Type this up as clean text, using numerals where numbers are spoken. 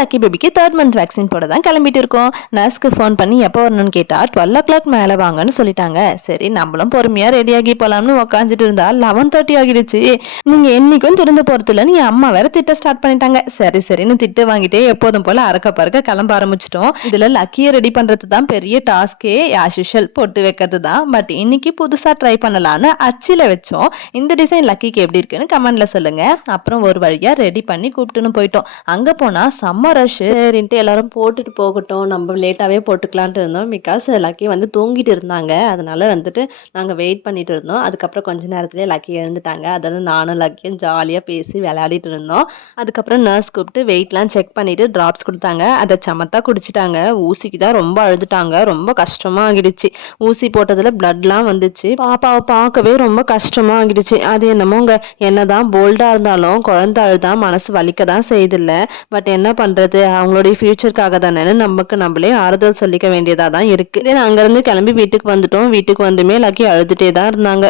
Lucky பேபிக்கு 3rd month vaccine போட தான் கிளம்பிட்டு இருக்கோம். நர்ஸ்க்கு ஃபோன் பண்ணி எப்போ வரணும்னு கேட்டா 12 o'clock மேலே வாங்கன்னு சொல்லிட்டாங்க. சரி நம்மளும் பொறுமையா ரெடியாகி போலாம்னு உட்காந்துட்டு இருந்தா 11:30 ஆகிடுச்சு. நீங்க என்னைக்கும் திறந்து போறது இல்லைன்னு என் அம்மா வேற திட்ட ஸ்டார்ட் பண்ணிட்டாங்க. சரின்னு திட்டு வாங்கிட்டு எப்போதும் போல அறக்க பறக்க கிளம்ப ஆரம்பிச்சிட்டோம். இதுல லக்கியை ரெடி பண்றது தான் பெரிய டாஸ்கே. ஆஸ் யூஷுவல் பொட்டு வைக்கிறது தான். பட் இன்னைக்கு புதுசா ட்ரை பண்ணலான்னு அச்சில வச்சோம். இந்த டிசைன் லக்கிக்கு எப்படி இருக்குன்னு கமெண்ட்ல சொல்லுங்க. அப்புறம் ஒரு வழியா ரெடி பண்ணி கூப்பிட்டுன்னு போயிட்டோம். அங்க போனா செம்ம ரஷ். சரின்ட்டு எல்லாரும் போட்டுட்டு போகட்டும், நம்ம லேட்டாவே போட்டுக்கலான்ட்டு இருந்தோம். பிகாஸ் லக்கி வந்து தூங்கிட்டு இருந்தாங்க. அதனால வந்துட்டு நாங்க வெயிட் பண்ணிட்டு இருந்தோம். அதுக்கப்புறம் கொஞ்ச நேரத்திலே லக்கி எழுந்துட்டாங்க. அதனால நானும் லக்கியும் ஜாலியா பேசி விளையாடிட்டு இருந்தோம். அதுக்கப்புறம் நர்ஸ் கூப்பிட்டு வெயிட்லாம் செக் பண்ணிட்டு டிராப்ஸ் கொடுத்தாங்க. அதை சமத்தா குடிச்சிட்டாங்க. ஊசிக்கு தான் ரொம்ப அழுதுட்டாங்க. ரொம்ப கஷ்டமா ஆகிடுச்சு. ஊசி போட்டதுல பிளட்லாம் வந்துச்சு. பாப்பாவை பார்க்கவே ரொம்ப கஷ்டமா ஆகிடுச்சு. அது என்னமோங்க, என்னதான் போல்டா இருந்தாலும் குழந்தை அழுதா மனசு வலிக்க தான் செய்தில்ல. பட் என்ன பண்றது, அவங்களுடைய ஃபியூச்சருக்காக தானே நமக்கு நம்மளே ஆறுதல் சொல்லிக்க வேண்டியதா தான் இருக்கு. அங்கிருந்து கிளம்பி வீட்டுக்கு வந்துட்டோம். வீட்டுக்கு வந்துமே லக்கி அழுதுட்டே தான் இருந்தாங்க.